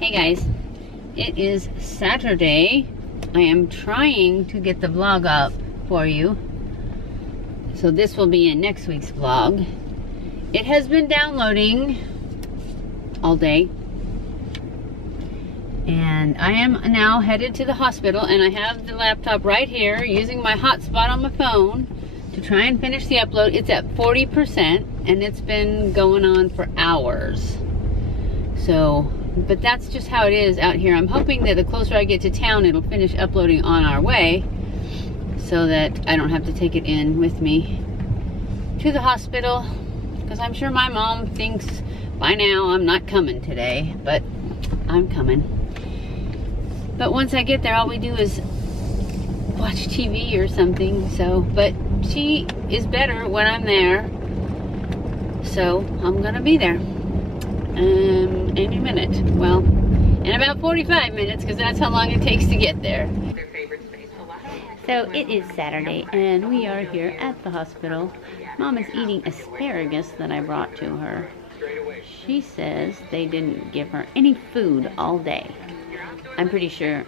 Hey guys, it is Saturday. I am trying to get the vlog up for you. So this will be in next week's vlog. It has been downloading all day. And I am now headed to the hospital, and I have the laptop right here using my hotspot on my phone to try and finish the upload. It's at 40% and it's been going on for hours. So, but that's just how it is out here. I'm hoping that the closer I get to town, it'll finish uploading on our way so that I don't have to take it in with me to the hospital, because I'm sure my mom thinks by now I'm not coming today, but I'm coming. But once I get there, all we do is watch TV or something. So, but she is better when I'm there, so I'm gonna be there any minute. Well, in about 45 minutes, because that's how long it takes to get there. So it is Saturday and we are here at the hospital. Mom is eating asparagus that I brought to her. She says they didn't give her any food all day. I'm pretty sure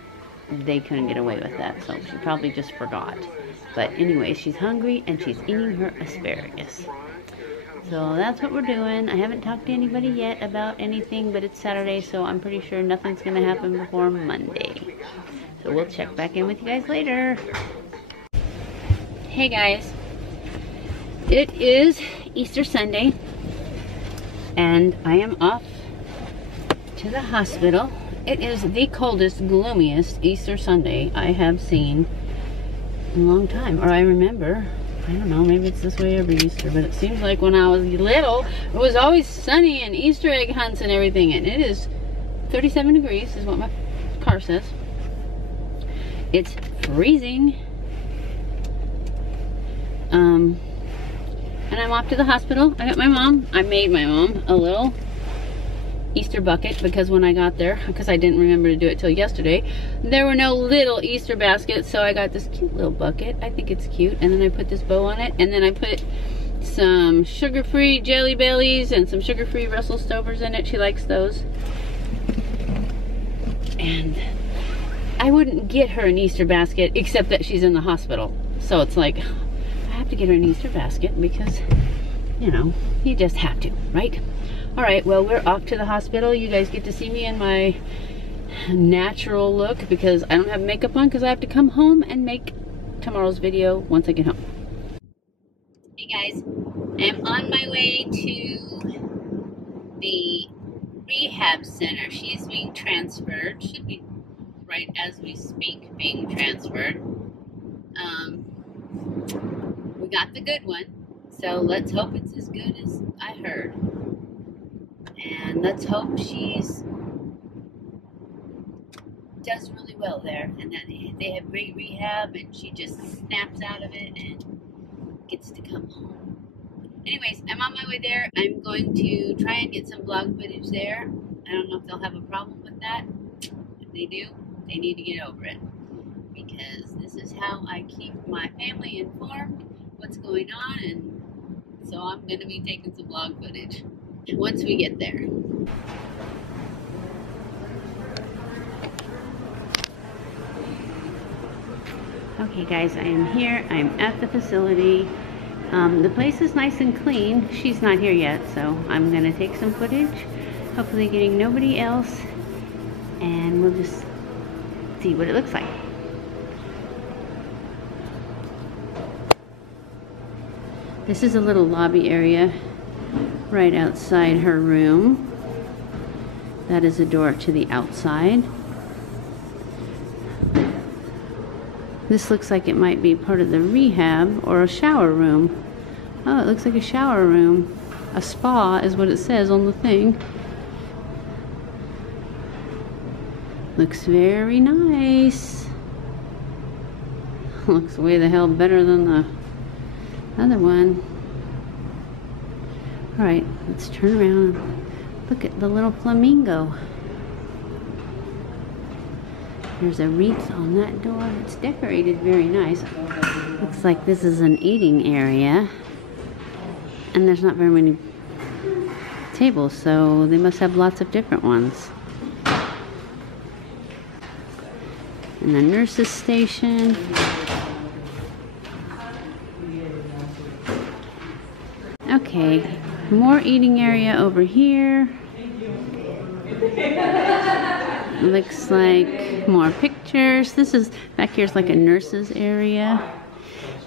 they couldn't get away with that, so she probably just forgot. But anyway, she's hungry and she's eating her asparagus. So that's what we're doing. I haven't talked to anybody yet about anything, but it's Saturday, so I'm pretty sure nothing's going to happen before Monday. So we'll check back in with you guys later. Hey guys, it is Easter Sunday, and I am off to the hospital. It is the coldest, gloomiest Easter Sunday I have seen in a long time, or I remember. I don't know, maybe it's this way every Easter, but it seems like when I was little, it was always sunny and Easter egg hunts and everything, and it is 37 degrees is what my car says. It's freezing. And I'm off to the hospital. I got my mom, I made my mom a little Easter bucket, because when I got there, because I didn't remember to do it till yesterday, there were no little Easter baskets, so I got this cute little bucket. I think it's cute. And then I put this bow on it, and then I put some sugar-free Jelly Bellies and some sugar-free Russell Stovers in it. She likes those. And I wouldn't get her an Easter basket except that she's in the hospital. So it's like, I have to get her an Easter basket because, you know, you just have to, right? All right, well, we're off to the hospital. You guys get to see me in my natural look because I don't have makeup on, because I have to come home and make tomorrow's video once I get home. Hey guys, I'm on my way to the rehab center. She is being transferred. Should be right as we speak being transferred. We got the good one, so let's hope it's as good as I heard. And let's hope she's does really well there, and that they have great rehab and she just snaps out of it and gets to come home. Anyways, I'm on my way there. I'm going to try and get some vlog footage there. I don't know if they'll have a problem with that. If they do, they need to get over it, because this is how I keep my family informed what's going on, and so I'm going to be taking some vlog footage once we get there. Okay guys, I am here. I'm at the facility. The place is nice and clean. She's not here yet, so I'm gonna take some footage, hopefully getting nobody else, and we'll just see what it looks like. This is a little lobby area right outside her room. That is a door to the outside. This looks like it might be part of the rehab or a shower room. Oh, it looks like a shower room. A spa is what it says on the thing. Looks very nice. Looks way the hell better than the other one. Alright, let's turn around and look at the little flamingo. There's a wreath on that door. It's decorated very nice. Looks like this is an eating area. And there's not very many tables, so they must have lots of different ones. And the nurse's station. Okay, more eating area over here. Looks like more pictures. This is, back here's like a nurse's area.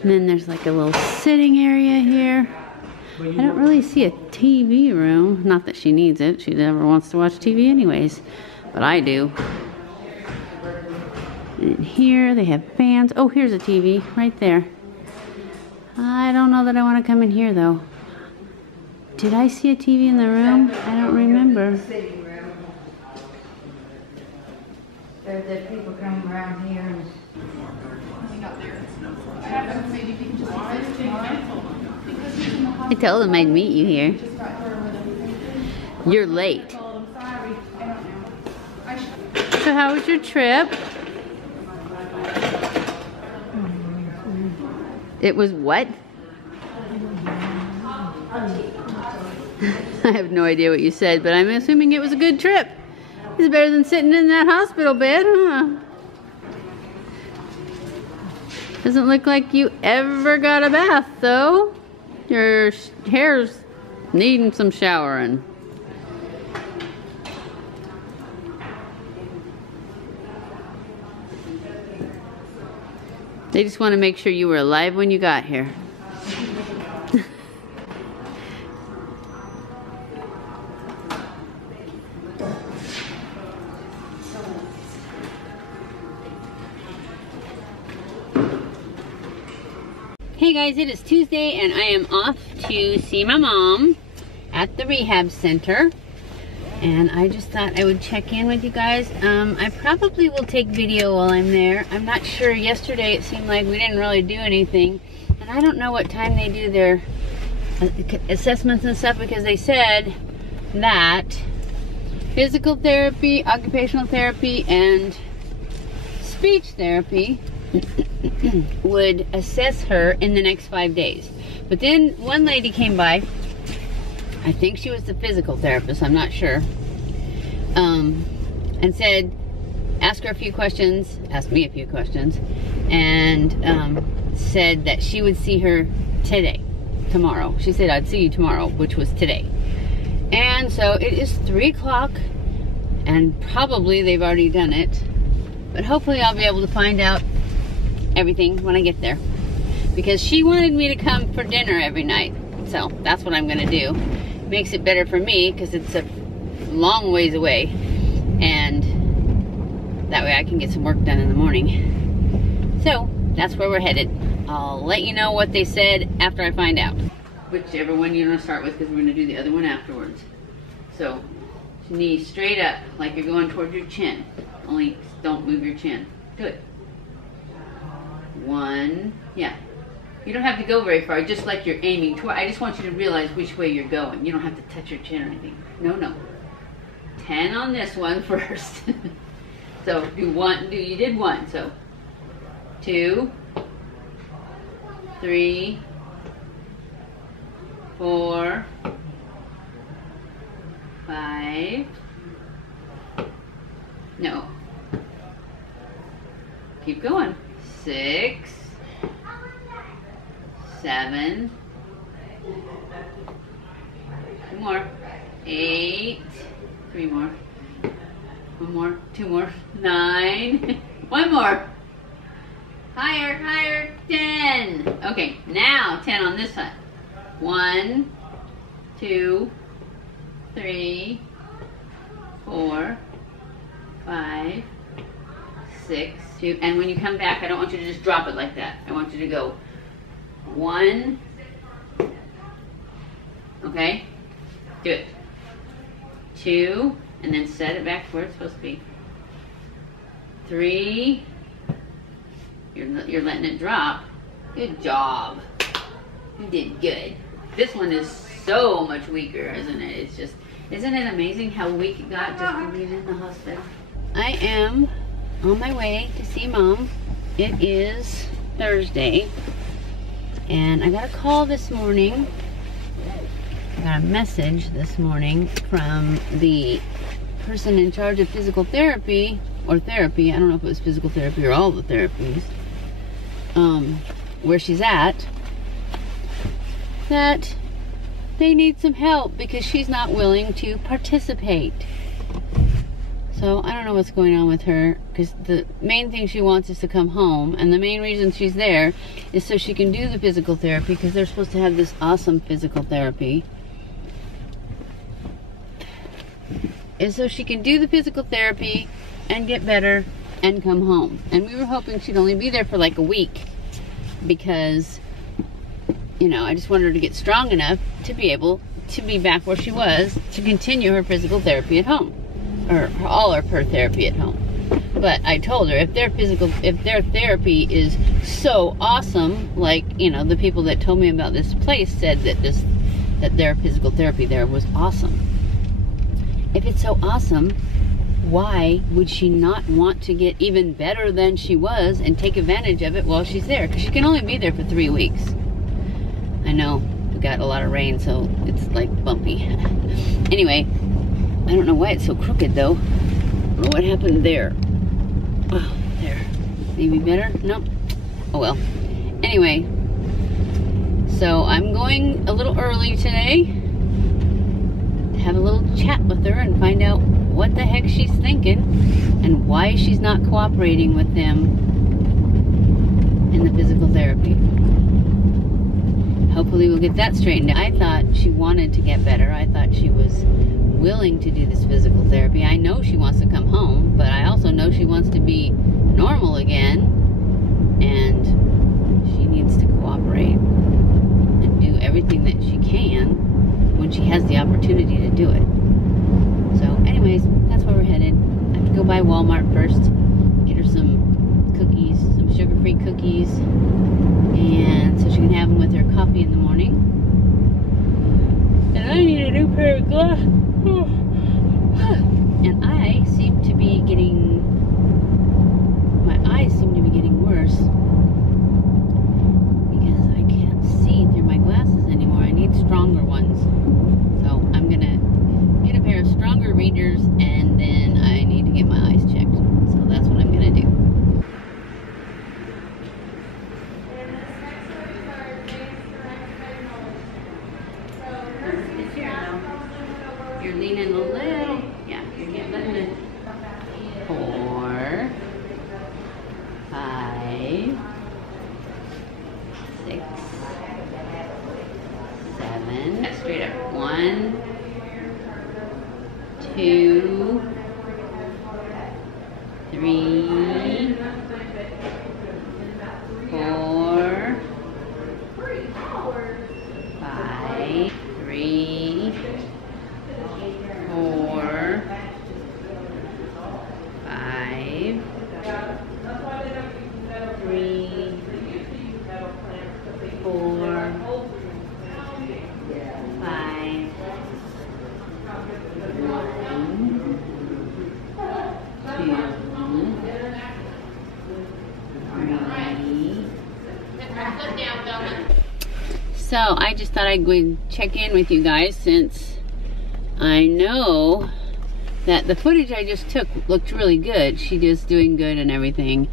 And then there's like a little sitting area here. I don't really see a TV room. Not that she needs it. She never wants to watch TV anyways. But I do. And here they have fans. Oh, here's a TV right there. I don't know that I want to come in here though. Did I see a TV in the room? I don't remember. There's people come around here and I told them I'd meet you here. You're late. So how was your trip? It was what? I have no idea what you said, but I'm assuming it was a good trip. It's better than sitting in that hospital bed, huh? Doesn't look like you ever got a bath, though. Your hair's needing some showering. They just want to make sure you were alive when you got here. Hey guys, it is Tuesday and I am off to see my mom at the rehab center. And I just thought I would check in with you guys. I probably will take video while I'm there. I'm not sure. Yesterday it seemed like we didn't really do anything. And I don't know what time they do their assessments and stuff, because they said that physical therapy, occupational therapy, and speech therapy would assess her in the next 5 days. But then one lady came by, I think she was the physical therapist, I'm not sure, and said, ask her a few questions, ask me a few questions, and said that she would see her tomorrow. She said, I'd see you tomorrow, which was today. And so it is 3 o'clock, and probably they've already done it, but hopefully I'll be able to find out everything when I get there, because she wanted me to come for dinner every night. So that's what I'm gonna do. Makes it better for me because it's a long ways away, and that way I can get some work done in the morning. So that's where we're headed. I'll let you know what they said after I find out. Whichever one you want to start with, because we're gonna do the other one afterwards. So knees straight up like you're going toward your chin, only don't move your chin. Do it. 1, yeah. You don't have to go very far, just like you're aiming toward. I just want you to realize which way you're going. You don't have to touch your chin or anything. No. 10 on this one first. So you did 1, so 2, 3, 4, 5, no. Keep going. 6, 7, 2 more, 8, 3 more, 1 more, 2 more, 9, 1 more, higher, 10. Okay, now 10 on this side. 1, 2, 3, 4, 5, 6, 2, and when you come back, I don't want you to just drop it like that. I want you to go 1, okay, do it, 2, and then set it back where it's supposed to be, 3, you're letting it drop, good job, you did good. This one is so much weaker, isn't it? It's just, isn't it amazing how weak it got just from being in the hospital? I am on my way to see Mom. It is Thursday. And I got a call this morning, I got a message this morning from the person in charge of physical therapy or therapy, I don't know if it was physical therapy or all the therapies, where she's at, that they need some help because she's not willing to participate. So I don't know what's going on with her, because the main thing she wants is to come home, and the main reason she's there is so she can do the physical therapy, because they're supposed to have this awesome physical therapy. And so she can do the physical therapy and get better and come home. And we were hoping she'd only be there for like a week, because, you know, I just wanted her to get strong enough to be able to be back where she was to continue her physical therapy at home, or all of her therapy at home. But I told her, if their therapy is so awesome, like, you know, the people that told me about this place said that their physical therapy there was awesome. If it's so awesome, why would she not want to get even better than she was and take advantage of it while she's there? Because she can only be there for 3 weeks. I know we got a lot of rain, so it's like bumpy. Anyway, I don't know why it's so crooked though. I don't know what happened there. Oh, there. Maybe better? No. Oh well. Anyway, so I'm going a little early today to have a little chat with her and find out what the heck she's thinking and why she's not cooperating with them in the physical therapy. Hopefully we'll get that straightened out. I thought she wanted to get better. I thought she was willing to do this physical therapy. I know she wants to come home, but I also know she wants to be normal again, and she needs to cooperate and do everything that she can when she has the opportunity to do it. So anyways, that's where we're headed. I have to go by Walmart first, get her some cookies, some sugar-free cookies, and so she can have them with her coffee in the morning. And I need a new pair of glasses. And I seem to be getting, my eyes seem to be getting worse because I can't see through my glasses anymore. I need stronger ones. So I'm gonna get a pair of stronger readers, and then I need to get my eyes checked. So that's what I'm gonna do. You're leaning a little. Yeah, you're getting it. 4, 5, 6, 7. Straight up. 1, 2, 3, 4, 5, 3, 4, 5, 3, 4, 5, 1, 2, 3. So I just thought I'd go and check in with you guys, since I know that the footage I just took looked really good. She was doing good and everything.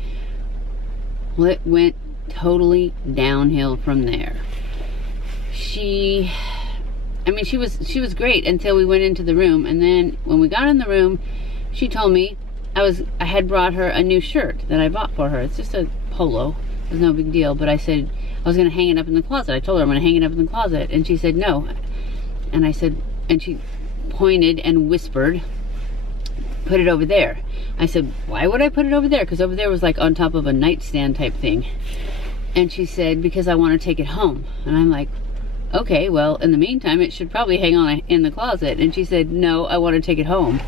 Well, it went totally downhill from there. She was great until we went into the room, and then when we got in the room, she told me I had brought her a new shirt that I bought for her. It's just a polo. It was no big deal, but I said I was gonna hang it up in the closet. I told her I'm gonna hang it up in the closet, and she said no. And I said, and she pointed and whispered, put it over there. I said, why would I put it over there? Because over there was like on top of a nightstand type thing. And she said, because I want to take it home. And I'm like, okay, well, in the meantime, it should probably hang on in the closet. And she said, no, I want to take it home.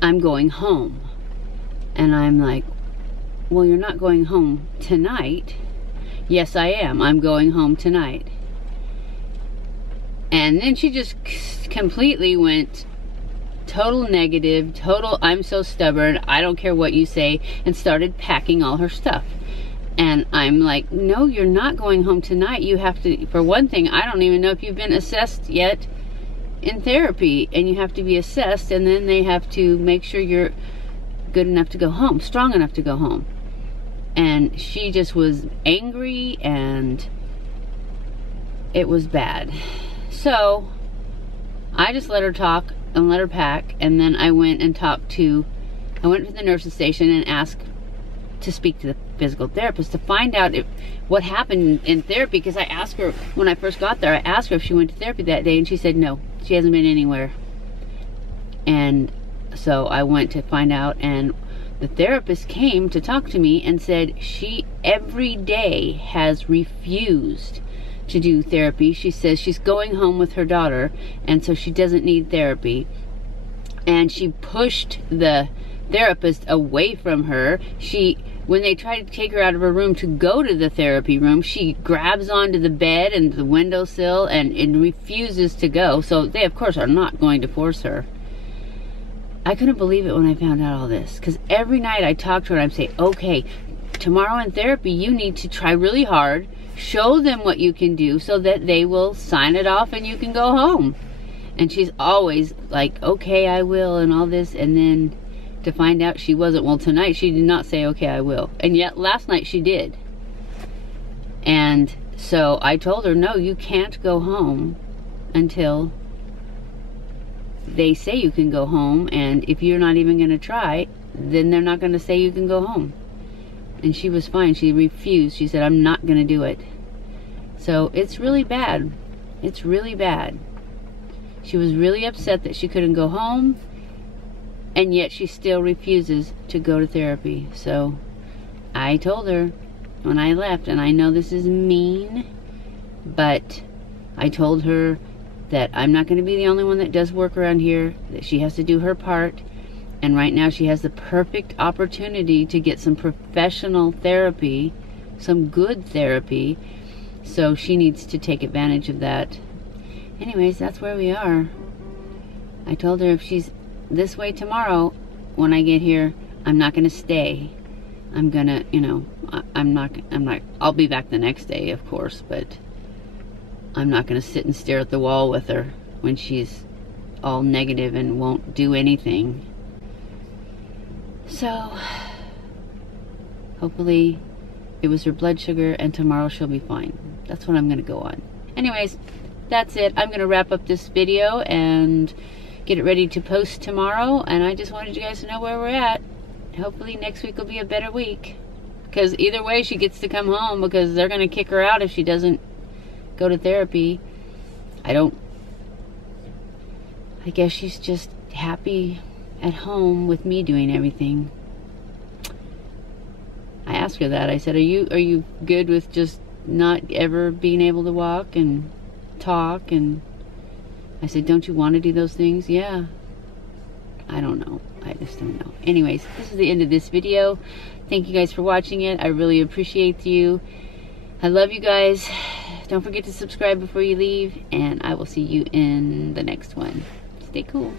I'm going home. And I'm like, well, you're not going home tonight. Yes, I am. I'm going home tonight. And then she just completely went total negative, total I'm so stubborn, I don't care what you say, and started packing all her stuff. And I'm like, no, you're not going home tonight. You have to, for one thing, I don't even know if you've been assessed yet in therapy, and you have to be assessed, and then they have to make sure you're good enough to go home, strong enough to go home. And she just was angry, and it was bad. So I just let her talk and let her pack, and then I went to the nurse's station and asked to speak to the physical therapist to find out what happened in therapy, because I asked her when I first got there, I asked her if she went to therapy that day, and she said no, she hasn't been anywhere. And so I went to find out, and the therapist came to talk to me and said she every day has refused to do therapy. She says she's going home with her daughter, and so she doesn't need therapy. And she pushed the therapist away from her. When they tried to take her out of her room to go to the therapy room, she grabs onto the bed and the windowsill and refuses to go. So they, of course, are not going to force her. I couldn't believe it when I found out all this, because every night I talk to her and I say, okay, tomorrow in therapy, you need to try really hard, show them what you can do so that they will sign it off and you can go home. And she's always like, okay, I will, and all this, and then to find out she wasn't. Well, tonight she did not say, okay, I will. And yet last night she did. And so I told her, no, you can't go home until they say you can go home. And if you're not even going to try, then they're not going to say you can go home. And she was fine. She refused. She said, I'm not going to do it. So it's really bad. It's really bad. She was really upset that she couldn't go home, and yet she still refuses to go to therapy. So I told her when I left, and I know this is mean, but I told her that I'm not going to be the only one that does work around here, that she has to do her part. And right now she has the perfect opportunity to get some professional therapy, some good therapy, so she needs to take advantage of that. Anyways, that's where we are. I told her if she's this way tomorrow when I get here, I'm not going to stay. I'm going to, you know, I'll be back the next day, of course, but I'm not going to sit and stare at the wall with her when she's all negative and won't do anything. So, hopefully it was her blood sugar, and tomorrow she'll be fine. That's what I'm going to go on. Anyways, that's it. I'm going to wrap up this video and get it ready to post tomorrow. And I just wanted you guys to know where we're at. Hopefully next week will be a better week. Because either way, she gets to come home, because they're going to kick her out if she doesn't go to therapy. I guess she's just happy at home with me doing everything. I asked her that. I said, are you good with just not ever being able to walk and talk? And I said, don't you want to do those things? Yeah. I don't know. I just don't know. Anyways, this is the end of this video. Thank you guys for watching it. I really appreciate you. I love you guys. Don't forget to subscribe before you leave, and I will see you in the next one. Stay cool.